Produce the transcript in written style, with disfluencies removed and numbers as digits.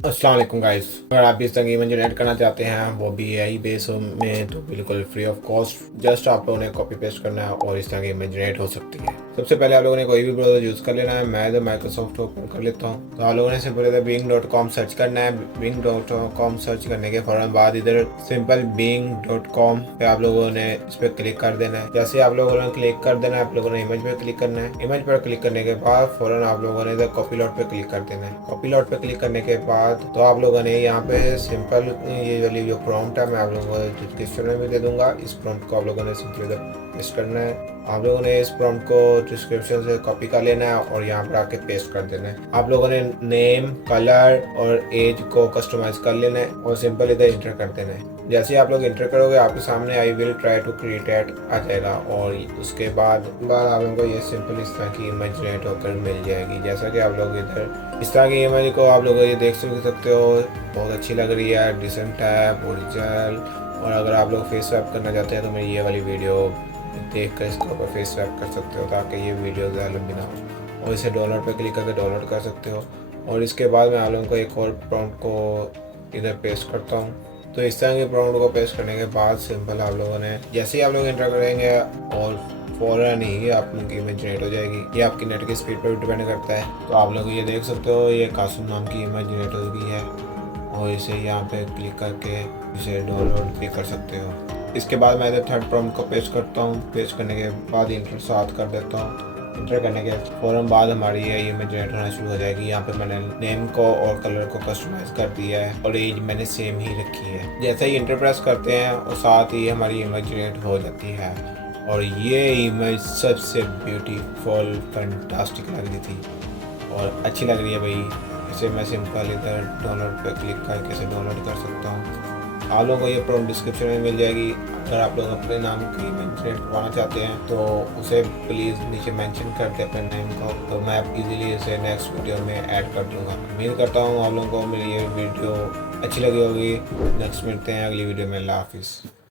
अस्सलाम वालेकुम गाइस। अगर आप इस तरह इमेज जनरेट करना चाहते हैं वो भी एआई बेस में तो बिल्कुल फ्री ऑफ कॉस्ट, जस्ट आप लोगों ने कॉपी पेस्ट करना है और इस तरह की इमेज जनरेट हो सकती है। सबसे पहले आप लोगों ने कोई भी ब्राउज़र यूज़ कर लेना है। मैं तो माइक्रोसॉफ्ट ओपन कर लेता हूँ। तो आप लोगों ने सिंपल इधर bing.com सर्च करना है। bing.com सर्च करने के फौरन बाद इधर सिंपल bing.com पे आप लोगों ने इस पर क्लिक कर देना है। जैसे आप लोगों ने क्लिक कर देना है, आप लोगों ने इमेज पर क्लिक करना है। इमेज पर क्लिक करने के बाद फौरन आप लोगों ने इधर कॉपी लॉट पे क्लिक कर देना है। कॉपी लॉट पे क्लिक करने के बाद तो आप लोगों ने यहाँ पे सिंपल ये वाली जो प्रॉम्प्ट है मैं आप लोगों को डिस्क्रिप्शन में भी दे दूंगा। इस प्रॉम्प्ट को आप लोगों ने सिंपली इधर पेस्ट करना है। आप लोगों ने इस प्रॉम्प्ट को डिस्क्रिप्शन से कॉपी कर लेना है और यहाँ पर आके पेस्ट कर देना है। आप लोगों ने नेम, कलर और एज को कस्टमाइज कर लेना है और सिंपल इधर इंटर कर देना है। जैसे आप लोग इंटर करोगे आपके सामने I will try to create एट आ जाएगा और उसके बाद आप लोगों को ये सिंपल इस तरह की इमेज जनरेट होकर मिल जाएगी। जैसा कि आप लोग इधर इस तरह की इमेज को आप लोग ये देख सकते हो, बहुत अच्छी लग रही है, डिसेंट है, ओरिजिनल। और अगर आप लोग फेस स्वैप करना चाहते हैं तो मेरी ये वाली वीडियो देख कर इसके ऊपर फेस स्वैप कर सकते हो ताकि ये वीडियो ज़्यादा लंबी ना हो। और इसे डाउनलोड पर क्लिक करके डाउनलोड कर सकते हो। और इसके बाद मैं आप लोगों को एक और प्रॉम्प्ट को इधर पेस्ट करता हूँ। तो इस तरह के प्रॉम्प्ट को पेस्ट करने के बाद सिंपल आप लोगों ने जैसे ही आप लोग इंटर करेंगे और फ़ौरन ही आप लोगों की इमेज जनरेट हो जाएगी। ये आपकी नेट की स्पीड पर भी डिपेंड करता है। तो आप लोग ये देख सकते हो ये कासुम नाम की इमेज जनरेट हो गई है और इसे यहाँ पे क्लिक करके इसे डाउनलोड भी कर सकते हो। इसके बाद मैं इधर थर्ड प्रॉम्प्ट को पेस्ट करता हूँ। पेस्ट करने के बाद इंटर साथ कर देता हूँ। इंटर करने के फ़ौरन बाद हमारी ये इमेज जनरेट होना शुरू हो जाएगी। यहाँ पे मैंने नेम को और कलर को कस्टमाइज कर दिया है और एज मैंने सेम ही रखी है। जैसे ही इंटर प्रेस करते हैं और साथ ही हमारी इमेज जनरेट हो जाती है और ये इमेज सबसे ब्यूटीफुल फैंटास्टिक लग रही थी और अच्छी लग रही है भाई। इसे मैं सिंपल इधर डाउनलोड पे क्लिक करके इसे डाउनलोड कर सकता हूँ। आप लोगों को ये प्रॉम्प्ट डिस्क्रिप्शन में मिल जाएगी। अगर आप लोग अपने नाम की इमेज जनरेट करवाना चाहते हैं तो उसे प्लीज़ नीचे मेंशन कर दें अपने नेम को, तो मैं इजीली इसे नेक्स्ट वीडियो में ऐड कर दूंगा। उम्मीद करता हूँ आप लोगों को मेरी ये वीडियो अच्छी लगी होगी। नेक्स्ट मिलते हैं अगली वीडियो में। अल्लाह हाफिज़।